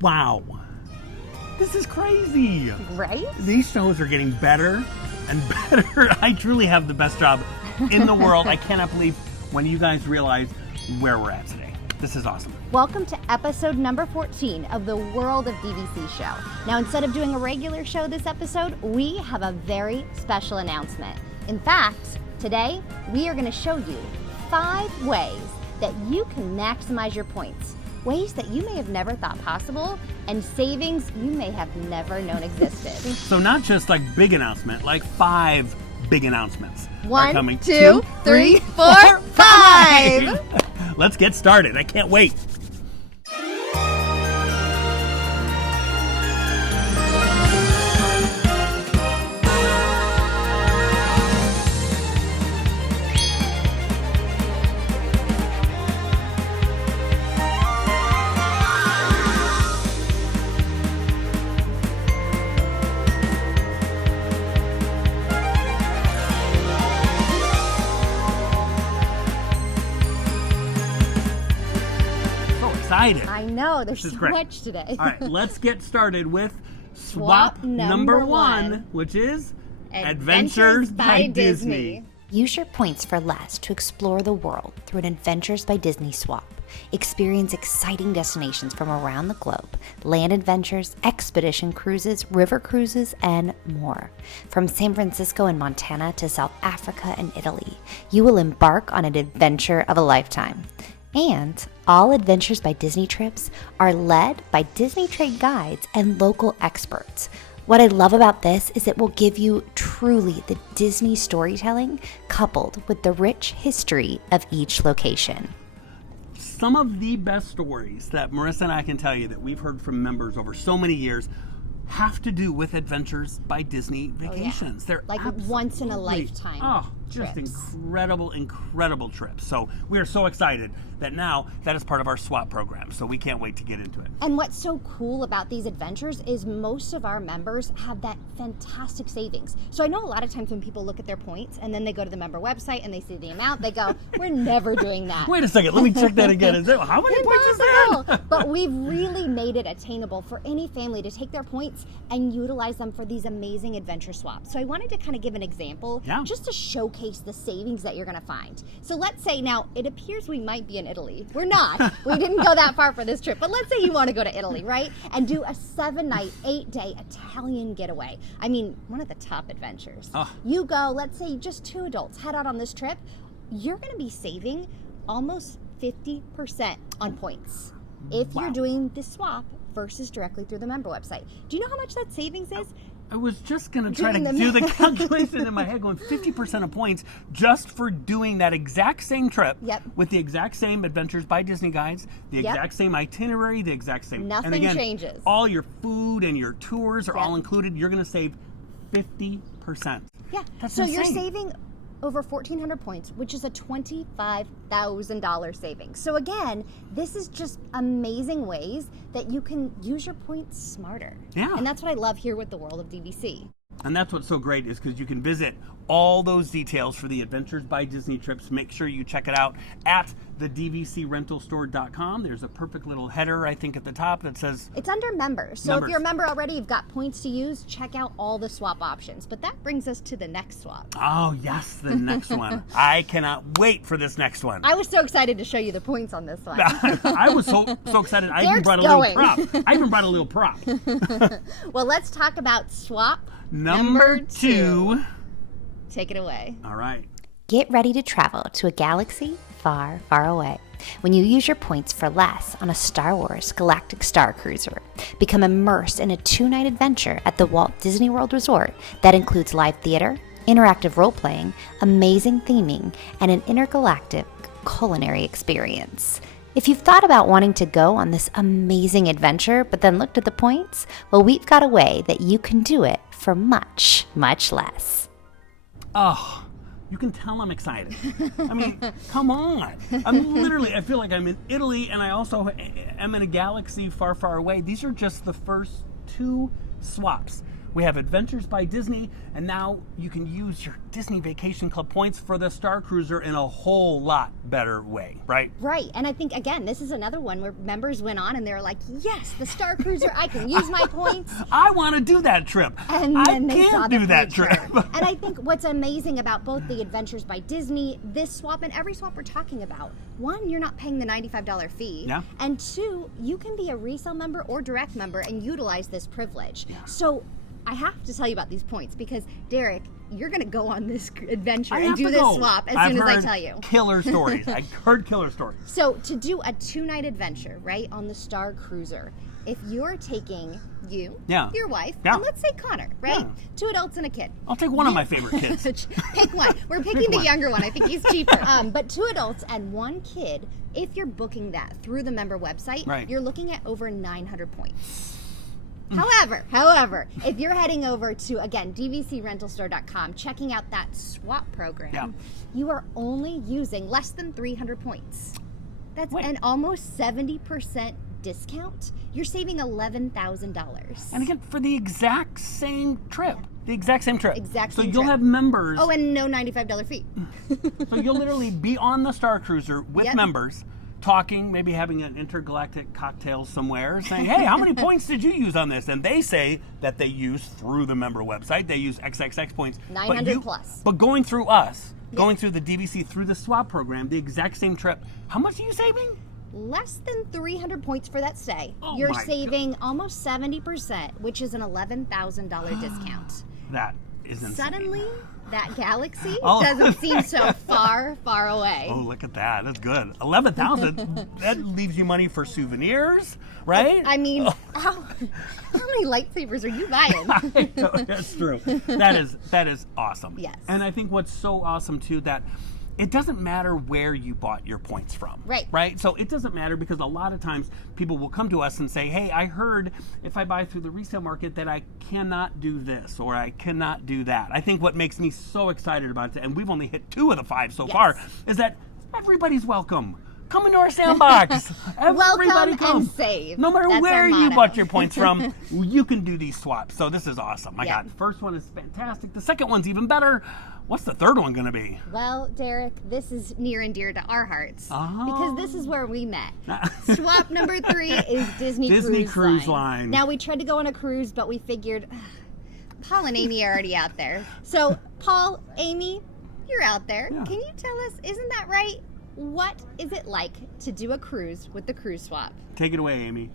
Wow. This is crazy. Right? These shows are getting better and better. I truly have the best job in the world. I cannot believe when you guys realize where we're at today. This is awesome. Welcome to episode number 14 of the World of DVC show. Now, instead of doing a regular show this episode, we have a very special announcement. In fact, today we are going to show you 5 ways that you can maximize your points. Ways that you may have never thought possible, and savings you may have never known existed. So not just like big announcement, like 5 big announcements. 1, 2, 3, 4, 5! Let's get started. I can't wait. I know, there's so much today. All right, let's get started with swap number 1, which is Adventures by Disney. Use your points for less to explore the world through an Adventures by Disney swap. Experience exciting destinations from around the globe, land adventures, expedition cruises, river cruises, and more. From San Francisco and Montana to South Africa and Italy, you will embark on an adventure of a lifetime. And all Adventures by Disney trips are led by Disney trade guides and local experts. What I love about this is it will give you truly the Disney storytelling coupled with the rich history of each location. Some of the best stories that Marissa and I can tell you that we've heard from members over so many years have to do with Adventures by Disney vacations. Oh, yeah. They're like once in a lifetime. Just trips. incredible trips. So we are so excited that now that is part of our swap program. So we can't wait to get into it. And what's so cool about these adventures is most of our members have that fantastic savings. So I know a lot of times when people look at their points and then they go to the member website and they see the amount, they go, we're never doing that. Wait a second, let me check that again. Is that, how many points is that? But we've really made it attainable for any family to take their points and utilize them for these amazing adventure swaps. So I wanted to kind of give an example just to showcase the savings that you're going to find. So let's say now it appears we might be in Italy. We're not. We didn't go that far for this trip. But let's say you want to go to Italy, right? And do a 7-night, 8-day Italian getaway. I mean, one of the top adventures. You go, let's say just 2 adults head out on this trip. You're going to be saving almost 50% on points if you're doing the swap versus directly through the member website. Do you know how much that savings is? I was just going to try to do the calculation in my head, going 50% of points just for doing that exact same trip with the exact same Adventures by Disney guides, the exact same itinerary, the exact same. Nothing changes. All your food and your tours are all included. You're going to save 50%. Yeah. That's so insane. You're saving over 1,400 points, which is a $25,000 savings. So again, this is just amazing ways that you can use your points smarter. Yeah. And that's what I love here with the World of DVC. And that's what's so great is because you can visit all those details for the Adventures by Disney trips. Make sure you check it out at the DVCRentalStore.com. There's a perfect little header, I think, at the top that says... It's under members. So if you're a member already, you've got points to use, check out all the swap options. But that brings us to the next swap. Oh, yes, the next one. I cannot wait for this next one. I was so excited to show you the points on this one. I was so excited. I even brought a little prop. Well, let's talk about swap Number 2. Take it away. All right. Get ready to travel to a galaxy far, far away. When you use your points for less on a Star Wars Galactic Starcruiser, become immersed in a 2-night adventure at the Walt Disney World Resort that includes live theater, interactive role-playing, amazing theming, and an intergalactic culinary experience. If you've thought about wanting to go on this amazing adventure but then looked at the points, well, we've got a way that you can do it for much, much less. Oh, you can tell I'm excited. I mean, come on. I feel like I'm in Italy and I also am in a galaxy far, far away. These are just the first 2 swaps. we have Adventures by Disney, and now you can use your Disney Vacation Club points for the Starcruiser in a whole lot better way, right? Right, and I think, again, this is another one where members went on and they're like, yes, the Starcruiser, I can use my points. I want to do that trip. And then I can't do that trip. And I think what's amazing about both the Adventures by Disney, this swap, and every swap we're talking about, one, you're not paying the $95 fee, and two, you can be a resale member or direct member and utilize this privilege. So I have to tell you about these points because, Derek, you're going to go on this adventure and do this swap as soon as I tell you. Killer stories. I heard killer stories. So to do a 2-night adventure, right, on the Starcruiser, if you're taking you, your wife, and let's say Connor, right? 2 adults and a kid. I'll take one of my favorite kids. Pick one. We're picking the younger one. I think he's cheaper. But 2 adults and 1 kid, if you're booking that through the member website, you're looking at over 900 points. However, if you're heading over to, again, dvcrentalstore.com, checking out that swap program, you are only using less than 300 points. That's an almost 70% discount. You're saving $11,000. And again, for the exact same trip. The exact same trip. So you'll have members. Oh, and no $95 fee. So you'll literally be on the Starcruiser with members, talking, maybe having an intergalactic cocktail somewhere, saying, hey, how many points did you use on this? And they say that they use through the member website, they use XXX points. 900 plus. But going through us, going through the DVC, through the swap program, the exact same trip, how much are you saving? Less than 300 points for that stay. You're saving almost 70%, which is an $11,000 discount. That is insane. Suddenly, that galaxy doesn't seem so far, far away. Oh, look at that. That's good. $11,000. That leaves you money for souvenirs, right? I mean, how many lightsabers are you buying? I know, that's true. That is awesome. Yes. And I think what's so awesome, too, that it doesn't matter where you bought your points from. Right? So it doesn't matter because a lot of times people will come to us and say, hey, I heard if I buy through the resale market that I cannot do this or I cannot do that. I think what makes me so excited about it, and we've only hit 2 of the 5 so far, is that everybody's welcome. Come into our sandbox. Everybody come and save. No matter where you bought your points from, you can do these swaps. So this is awesome. My God, the first one is fantastic. The second one's even better. What's the third one going to be? Well, Derek, this is near and dear to our hearts because this is where we met. Swap number 3 is Disney Cruise Line. Now, we tried to go on a cruise, but we figured Paul and Amy are already out there. So, Paul, Amy, you're out there. Can you tell us, isn't that right? What is it like to do a cruise with the Cruise Swap? Take it away, Amy.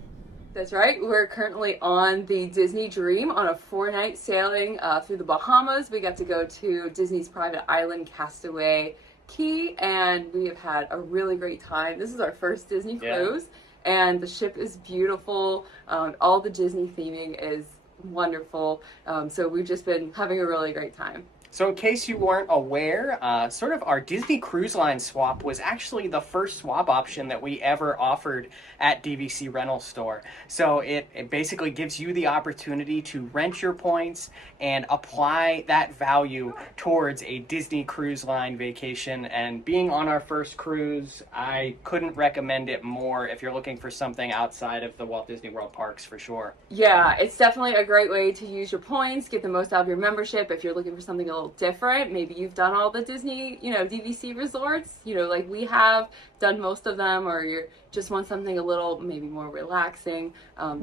That's right. We're currently on the Disney Dream on a 4-night sailing through the Bahamas. We got to go to Disney's private island, Castaway Key, and we have had a really great time. This is our first Disney cruise, and the ship is beautiful. All the Disney theming is wonderful. So we've just been having a really great time. So in case you weren't aware, sort of our Disney Cruise Line swap was actually the first swap option that we ever offered at DVC Rental Store. So it basically gives you the opportunity to rent your points and apply that value towards a Disney Cruise Line vacation. And being on our first cruise, I couldn't recommend it more if you're looking for something outside of the Walt Disney World parks for sure. Yeah, it's definitely a great way to use your points, get the most out of your membership. If you're looking for something a little different, maybe you've done all the Disney, DVC resorts, like we have done most of them, or you just want something a little maybe more relaxing.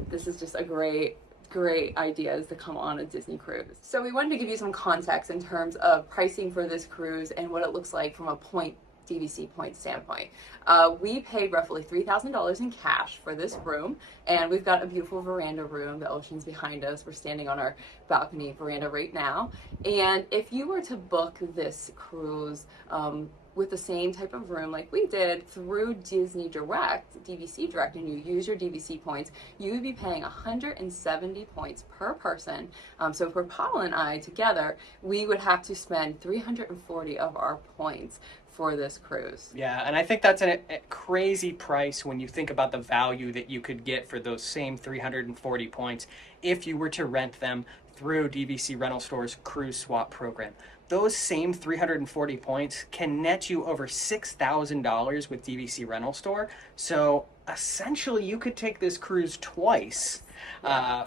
This is just a great ideas to come on a Disney cruise. So we wanted to give you some context in terms of pricing for this cruise and what it looks like from a DVC point standpoint. We paid roughly $3,000 in cash for this room, and we've got a beautiful veranda room. The ocean's behind us. We're standing on our balcony veranda right now. And if you were to book this cruise with the same type of room like we did through DVC Direct, and you use your DVC points, you would be paying 170 points per person. So for Paul and I together, we would have to spend 340 of our points for this cruise. Yeah, and I think that's a crazy price when you think about the value that you could get for those same 340 points if you were to rent them through DVC Rental Store's Cruise Swap program. Those same 340 points can net you over $6,000 with DVC Rental Store. So essentially you could take this cruise twice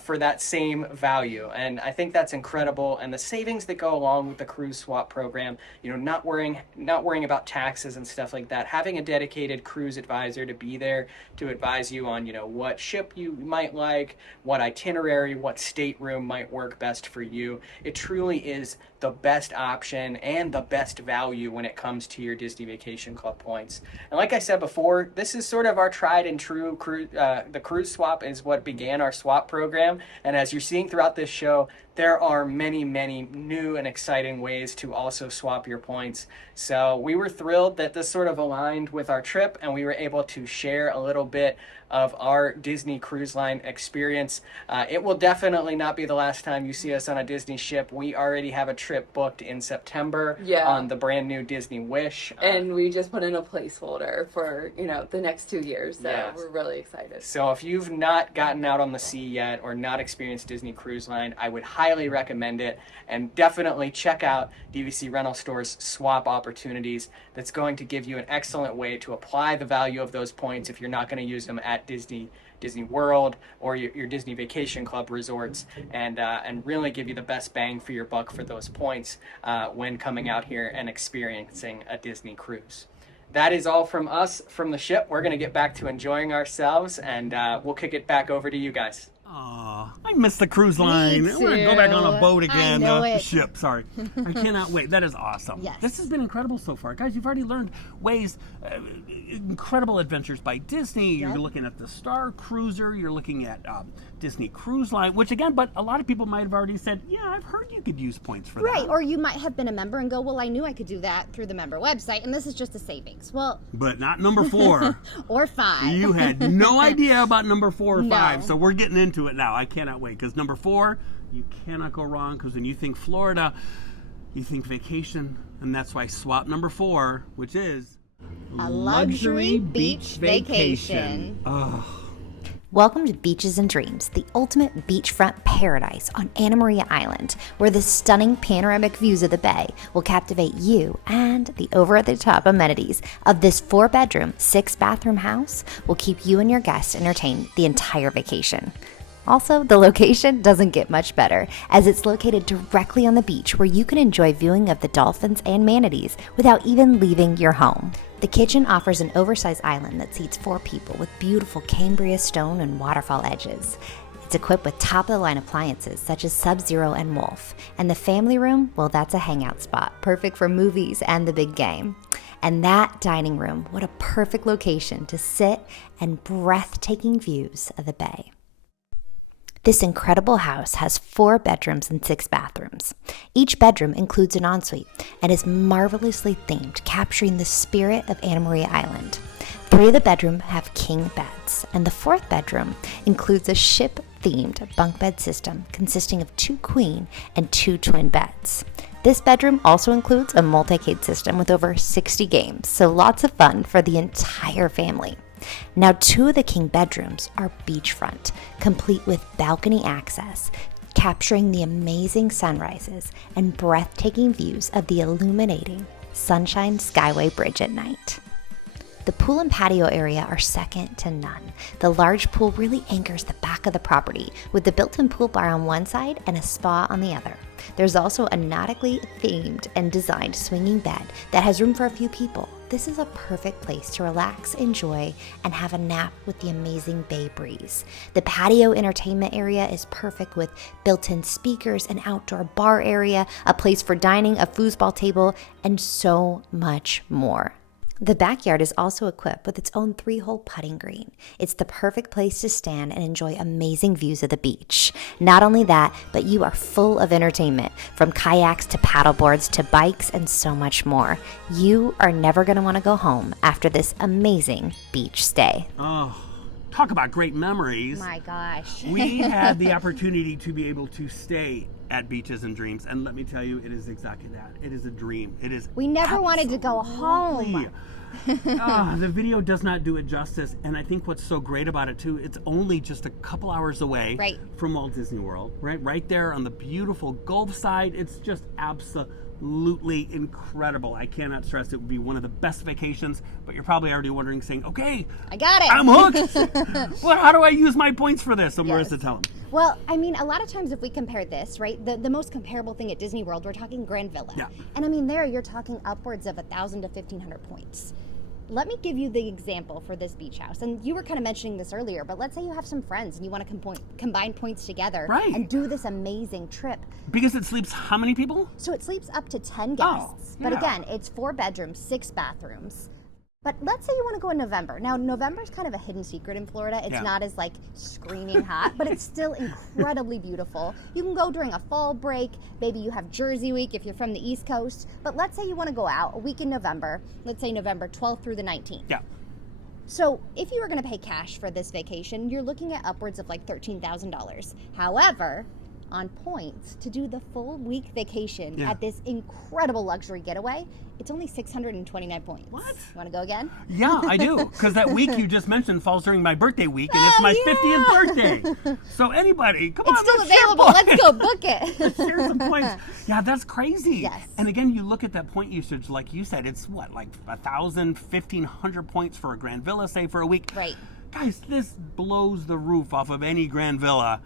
for that same value. And I think that's incredible. And the savings that go along with the cruise swap program, you know, not worrying about taxes and stuff like that, having a dedicated cruise advisor to be there to advise you on, you know, what ship you might like, what itinerary, what stateroom might work best for you. It truly is the best option and the best value when it comes to your Disney Vacation Club points. And like I said before, this is sort of our tried and true the cruise swap is what began our swap program. And as you're seeing throughout this show, there are many, many new and exciting ways to also swap your points. So we were thrilled that this sort of aligned with our trip, and we were able to share a little bit of our Disney Cruise Line experience. It will definitely not be the last time you see us on a Disney ship. We already have a trip booked in September on the brand new Disney Wish. And we just put in a placeholder for, you know, the next 2 years. So we're really excited. So if you've not gotten out on the sea yet or not experienced Disney Cruise Line, I would highly recommend it. And definitely check out DVC Rental Store's swap opportunities. That's going to give you an excellent way to apply the value of those points if you're not going to use them at Disney World or your Disney Vacation Club resorts, and really give you the best bang for your buck for those points when coming out here and experiencing a Disney cruise. That is all from us from the ship. We're going to get back to enjoying ourselves, and we'll kick it back over to you guys. Aw, I miss the cruise line. I want to go back on a boat again. Ship, sorry. I cannot wait. That is awesome. Yes. This has been incredible so far. Guys, you've already learned ways, incredible adventures by Disney. You're looking at the Starcruiser. You're looking at Disney Cruise Line, which again, but a lot of people might have already said, yeah, I've heard you could use points for that. Right, or you might have been a member and go, well, I knew I could do that through the member website, and this is just a savings. Well, but not number 4. or 5. You had no idea about number 4 or 5, No. so we're getting into it now. I cannot wait, because number 4, you cannot go wrong, because when you think Florida, you think vacation, and that's why swap number 4, which is a luxury beach vacation. Oh. Welcome to Beaches and Dreams, the ultimate beachfront paradise on Anna Maria Island, where the stunning panoramic views of the bay will captivate you, and the over-the-top amenities of this 4-bedroom, 6-bathroom house will keep you and your guests entertained the entire vacation. Also, the location doesn't get much better, as it's located directly on the beach where you can enjoy viewing of the dolphins and manatees without even leaving your home. The kitchen offers an oversized island that seats 4 people with beautiful Cambria stone and waterfall edges. It's equipped with top-of-the-line appliances such as Sub-Zero and Wolf. And the family room, well, that's a hangout spot, perfect for movies and the big game. And that dining room, what a perfect location to sit and breathtaking views of the bay. This incredible house has 4 bedrooms and 6 bathrooms. Each bedroom includes an ensuite and is marvelously themed, capturing the spirit of Anna Maria Island. 3 of the bedrooms have king beds, and the 4th bedroom includes a ship-themed bunk bed system consisting of 2 queen and 2 twin beds. This bedroom also includes a multi-cade system with over 60 games, so lots of fun for the entire family. Now, 2 of the king bedrooms are beachfront, complete with balcony access, capturing the amazing sunrises and breathtaking views of the illuminating Sunshine Skyway Bridge at night. The pool and patio area are second to none. The large pool really anchors the back of the property, with the built-in pool bar on one side and a spa on the other. There's also a nautically themed and designed swinging bed that has room for a few people. This is a perfect place to relax, enjoy, and have a nap with the amazing bay breeze. The patio entertainment area is perfect with built-in speakers, an outdoor bar area, a place for dining, a foosball table, and so much more. The backyard is also equipped with its own 3-hole putting green. It's the perfect place to stand and enjoy amazing views of the beach. Not only that, but you are full of entertainment, from kayaks to paddleboards to bikes and so much more. You are never going to want to go home after this amazing beach stay. Oh, talk about great memories. My gosh. We had the opportunity to be able to stay at Beaches and Dreams, and let me tell you, it is exactly that. It is a dream. It is. We never wanted to go home. The video does not do it justice, and I think what's so great about it too, it's only just a couple hours away from Walt Disney World, right there on the beautiful Gulf side. It's just absolutely absolutely incredible. I cannot stress it would be one of the best vacations, but you're probably already wondering, saying, okay, I got it. I'm hooked. Well, how do I use my points for this? So Marissa, tell them. Well, I mean, a lot of times if we compare this, right, the most comparable thing at Disney World, we're talking Grand Villa. Yeah. And I mean, there you're talking upwards of 1,000 to 1,500 points. Let me give you the example for this beach house. And you were kind of mentioning this earlier, but let's say you have some friends and you want to combine points together and do this amazing trip. Because it sleeps how many people? So it sleeps up to 10 guests. But again, it's 4 bedrooms, 6 bathrooms. But let's say you want to go in November. Now, November's kind of a hidden secret in Florida. It's not as like screaming hot, but it's still incredibly beautiful. You can go during a fall break. Maybe you have Jersey week if you're from the East Coast. But let's say you want to go out a week in November. Let's say November 12th through the 19th. Yeah. So if you were going to pay cash for this vacation, you're looking at upwards of like $13,000. However, on points to do the full week vacation at this incredible luxury getaway, it's only 629 points. What? You want to go again? Yeah, I do. Because that week you just mentioned falls during my birthday week, and it's my 50th birthday. So anybody, come on, it's still let's share available. points. Let's go book it. Let's share some points. Yeah, that's crazy. Yes. And again, you look at that point usage, like you said, it's what, like 1,000, 1,500 points for a Grand Villa, say, for a week. Right. Guys, this blows the roof off of any Grand Villa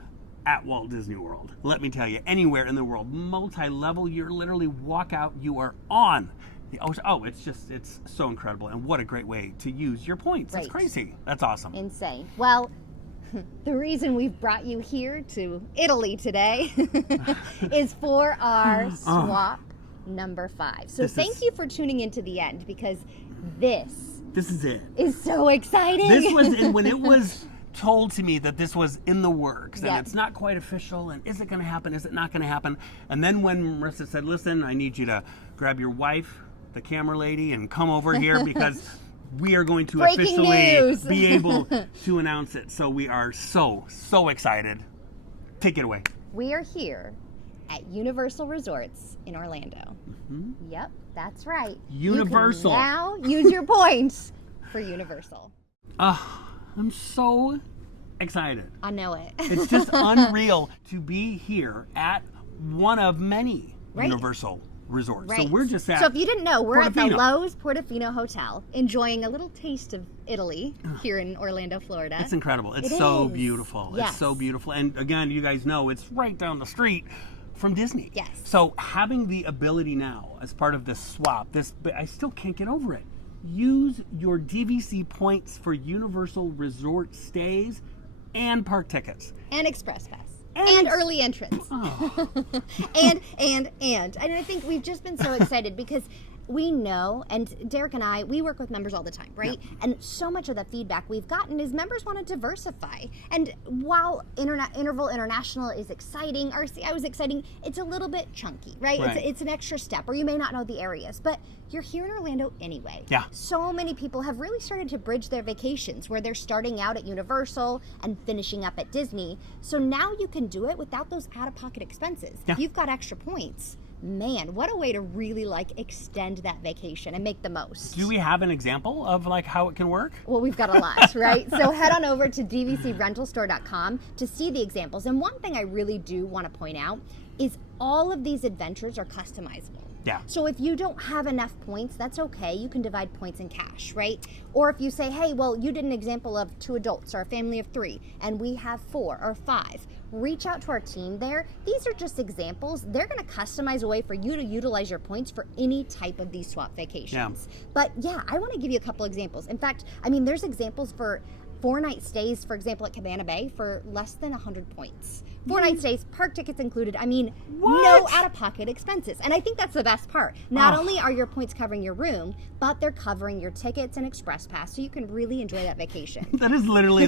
at Walt Disney World. Let me tell you, anywhere in the world, multi-level, you literally walk out, you are on the ocean. Oh, it's so incredible. And what a great way to use your points. That's crazy. That's awesome. Insane. Well, the reason we've brought you here to Italy today is for our swap number 5. So thank you for tuning in to the end, because this is it. Is so exciting. This was when it was told to me that this was in the works and it's not quite official, and is it going to happen, is it not going to happen? And then when Marissa said, listen, I need you to grab your wife, the camera lady, and come over here because we are going to officially be able to announce it. So we are so excited. Take it away. We are here at Universal Resorts in Orlando. Yep, that's right. Universal. You can now use your points for Universal. I'm so excited. I know it. It's just unreal to be here at one of many Universal resorts. So we're just at So if you didn't know, we're at the Portofino. Loews Portofino Hotel, enjoying a little taste of Italy here in Orlando, Florida. It's incredible. It's It so is. beautiful. Yes. It's so beautiful. And again, you guys know it's right down the street from Disney. Yes. So having the ability now as part of this swap, but I still can't get over it. Use your DVC points for Universal Resort stays and park tickets. And Express Pass. And early entrance. And I think we've just been so excited because we know, and Derek and I, we work with members all the time, right? Yeah. And so much of the feedback we've gotten is members want to diversify. And while Interval International is exciting, RCI was exciting, it's a little bit chunky, right? It's an extra step, or you may not know the areas, but you're here in Orlando anyway. Yeah. So many people have really started to bridge their vacations where they're starting out at Universal and finishing up at Disney. So now you can do it without those out-of-pocket expenses. Yeah. If you've got extra points, man, what a way to really extend that vacation and make the most. Do we have an example of how it can work? Well, we've got a lot, right? So head on over to dvcrentalstore.com to see the examples. And one thing I really do want to point out is all of these adventures are customizable. Yeah. So if you don't have enough points, that's okay. You can divide points in cash, right? Or if you say, hey, well, you did an example of 2 adults or a family of 3, and we have 4 or 5. Reach out to our team there. These are just examples. They're going to customize a way for you to utilize your points for any type of these swap vacations. Yeah. But yeah, I want to give you a couple examples. In fact, there's examples for 4-night stays, for example, at Cabana Bay for less than 100 points. 4-night stays, park tickets included. No out-of-pocket expenses. And I think that's the best part. Not only are your points covering your room, but they're covering your tickets and Express Pass, so you can really enjoy that vacation. That is literally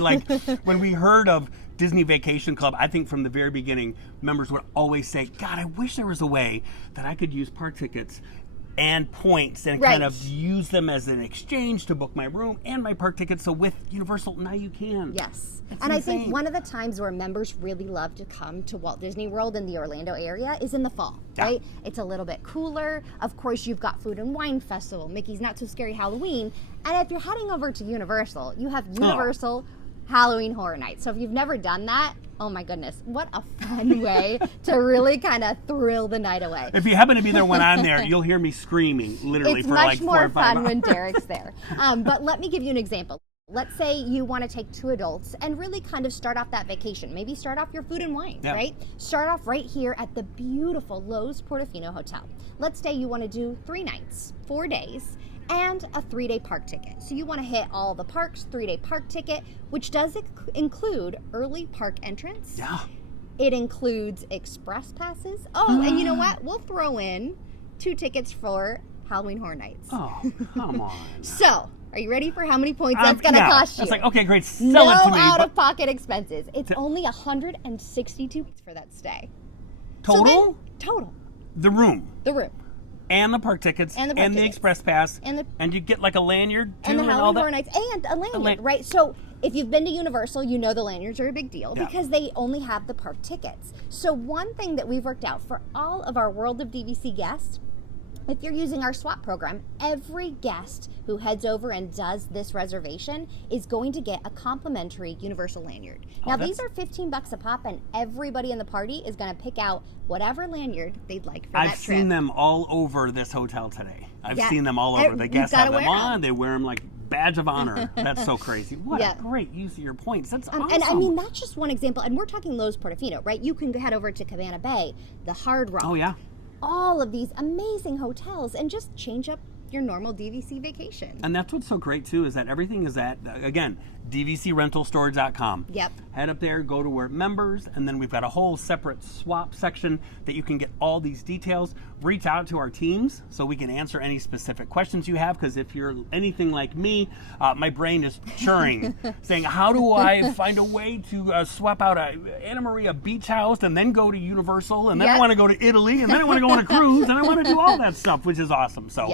when we heard of Disney Vacation Club, I think from the very beginning, members would always say, God, I wish there was a way that I could use park tickets and points and kind of use them as an exchange to book my room and my park tickets. So with Universal, now you can. Yes. That's and insane. I think one of the times where members really love to come to Walt Disney World in the Orlando area is in the fall, right? It's a little bit cooler. Of course, you've got Food and Wine Festival, Mickey's Not So Scary Halloween. And if you're heading over to Universal, you have Universal Halloween Horror Nights. So if you've never done that, oh my goodness, what a fun way to really kind of thrill the night away. If you happen to be there when I'm there, you'll hear me screaming literally it's for like 4 or 5 much more fun hours. when Derek's there. But let me give you an example. Let's say you want to take 2 adults and really kind of start off that vacation. Maybe start off your food and wine, right? Start off right here at the beautiful Loews Portofino Hotel. Let's say you want to do 3 nights, 4 days, and a 3-day park ticket. So you want to hit all the parks, 3-day park ticket, which does include early park entrance. Yeah. It includes express passes. Oh, and you know what? We'll throw in 2 tickets for Halloween Horror Nights. Oh, come on. So, are you ready for how many points that's going to cost you? It's like, okay, great, sell no it to me. out-of-pocket expenses. It's only $162 for that stay. Total? So then, total. The room. The room. And the park tickets. And the park tickets. express pass. And you get like a lanyard too. And the all Halloween that. Horror Nights. And a lanyard, right? So if you've been to Universal, you know the lanyards are a big deal because they only have the park tickets. So one thing that we've worked out for all of our World of DVC guests, if you're using our swap program, every guest who heads over and does this reservation is going to get a complimentary Universal lanyard. Now, these are $15 a pop, and everybody in the party is going to pick out whatever lanyard they'd like for that trip. I've seen them all over this hotel today. I've seen them all over. The guests have them on. They wear them like badge of honor. That's so crazy. What a great use of your points. That's awesome. And I mean, that's just one example. And we're talking Loews Portofino, right? You can head over to Cabana Bay, the Hard Rock. Oh, yeah. All of these amazing hotels and just change up your normal DVC vacation. And that's what's so great too is that everything is at, again, DVCRentalStore.com. Yep. Head up there, go to where members, and then we've got a whole separate swap section that you can get all these details. Reach out to our teams so we can answer any specific questions you have, because if you're anything like me, my brain is churning, saying, how do I find a way to swap out a Anna Maria beach house and then go to Universal, and then I want to go to Italy, and then I want to go on a cruise, and I want to do all that stuff, which is awesome. So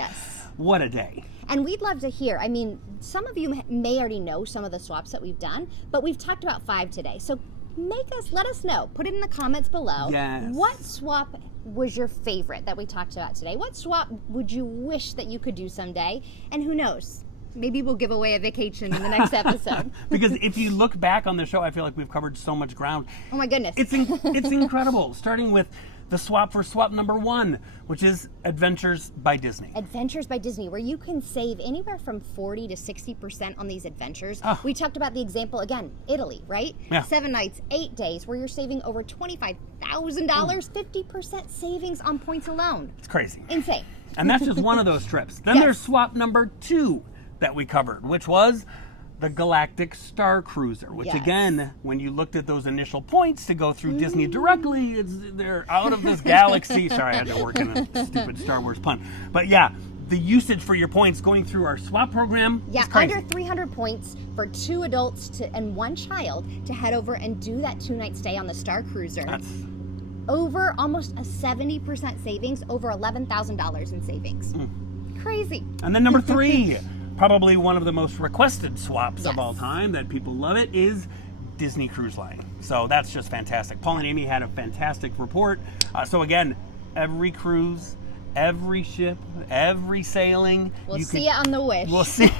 what a day. And we'd love to hear. I mean, some of you may already know some of the swaps that we've done, but we've talked about 5 today. So let us know. Put it in the comments below. Yes. What swap was your favorite that we talked about today? What swap would you wish that you could do someday? And who knows? Maybe we'll give away a vacation in the next episode. Because if you look back on the show, I feel like we've covered so much ground. Oh my goodness. It's incredible. Starting with the swap for swap number 1, which is Adventures by Disney. Adventures by Disney, where you can save anywhere from 40 to 60% on these adventures. We talked about the example, again, Italy, right? Yeah. 7 nights, 8 days, where you're saving over $25,000, 50% savings on points alone. It's crazy. Insane. And that's just one of those trips. Then there's swap number 2 that we covered, which was the Galactic Starcruiser, which again, when you looked at those initial points to go through Disney directly, they're out of this galaxy. Sorry, I had to work in a stupid Star Wars pun. But yeah, the usage for your points going through our swap program is crazy. Under 300 points for 2 adults and 1 child to head over and do that 2-night stay on the Starcruiser. That's over almost a 70% savings, over $11,000 in savings. Crazy. And then number 3, probably one of the most requested swaps of all time that people love it, is Disney Cruise Line. So that's just fantastic. Paul and Amy had a fantastic report. So again, every cruise, every ship, every sailing. We'll see you on the Wish. We'll see.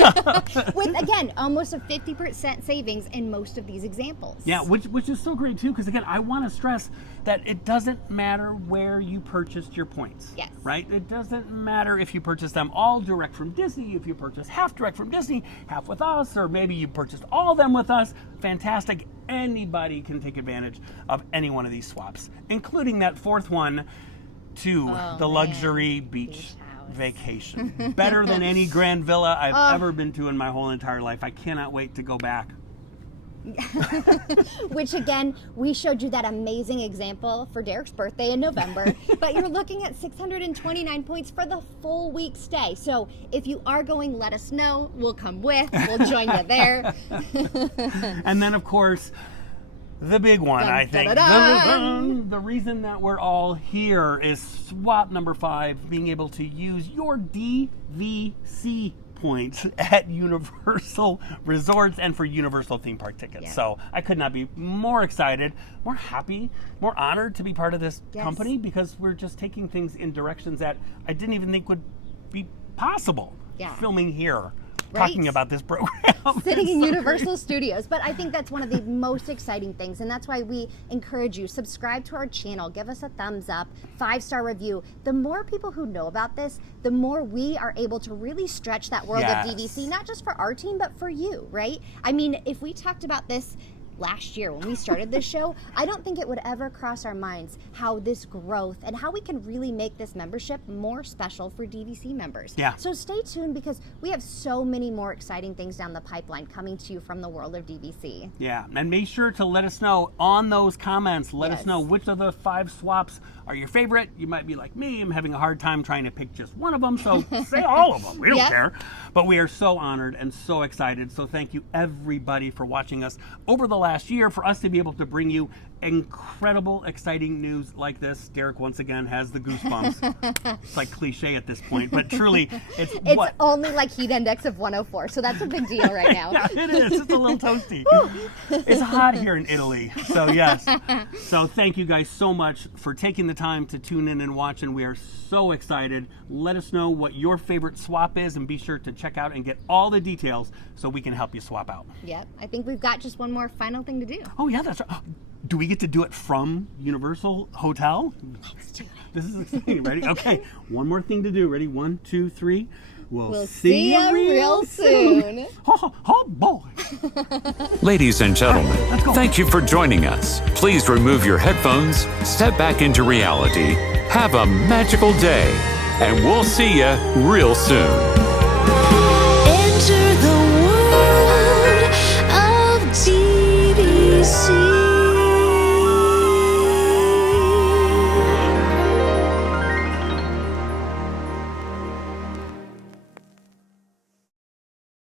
With, again, almost a 50% savings in most of these examples. Yeah, which is so great too, because again, I want to stress that it doesn't matter where you purchased your points. Yes. Right? It doesn't matter if you purchase them all direct from Disney, if you purchase half direct from Disney, half with us, or maybe you purchased all of them with us. Fantastic. Anybody can take advantage of any one of these swaps, including that 4th one to the luxury beach vacation. Better than any grand villa I've ever been to in my whole entire life. I cannot wait to go back. Which again, we showed you that amazing example for Derek's birthday in November, but you're looking at 629 points for the full week stay. So if you are going, let us know. We'll come with. We'll join you there. And then of course, the big one, I think. The reason that we're all here is swap number 5, being able to use your DVC points at Universal Resorts and for Universal theme park tickets. So I could not be more excited, more happy, more honored to be part of this company, because we're just taking things in directions that I didn't even think would be possible. Filming here talking about this program. Sitting in Universal Studios. But I think that's one of the most exciting things, and that's why we encourage you, subscribe to our channel, give us a thumbs up, 5-star review. The more people who know about this, the more we are able to really stretch that world of DVC, not just for our team, but for you, right? I mean, if we talked about this last year when we started this show, I don't think it would ever cross our minds how this growth and how we can really make this membership more special for DVC members. Yeah. So stay tuned, because we have so many more exciting things down the pipeline coming to you from the world of DVC. Yeah, and make sure to let us know on those comments. Let us know which of the 5 swaps are your favorite. You might be like me, I'm having a hard time trying to pick just one of them, so say all of them. We don't care. But we are so honored and so excited. So thank you everybody for watching us over the last year, for us to be able to bring you incredible, exciting news like this. Derek once again has the goosebumps. It's like cliche at this point, but truly, it's only like heat index of 104, so that's a big deal right now. Yeah, it is. It's a little toasty. It's hot here in Italy, so yes. So thank you guys so much for taking the time to tune in and watch, and we are so excited. Let us know what your favorite swap is, and be sure to check out and get all the details so we can help you swap out. Yep, I think we've got just one more final thing to do. Oh yeah, that's right. Do we get to do it from Universal Hotel? Let's do it. This is exciting. Ready? Okay, one more thing to do. Ready? 1, 2, 3. We'll see you real soon. Oh boy. Ladies and gentlemen, thank you for joining us. Please remove your headphones, step back into reality, have a magical day, and we'll see you real soon.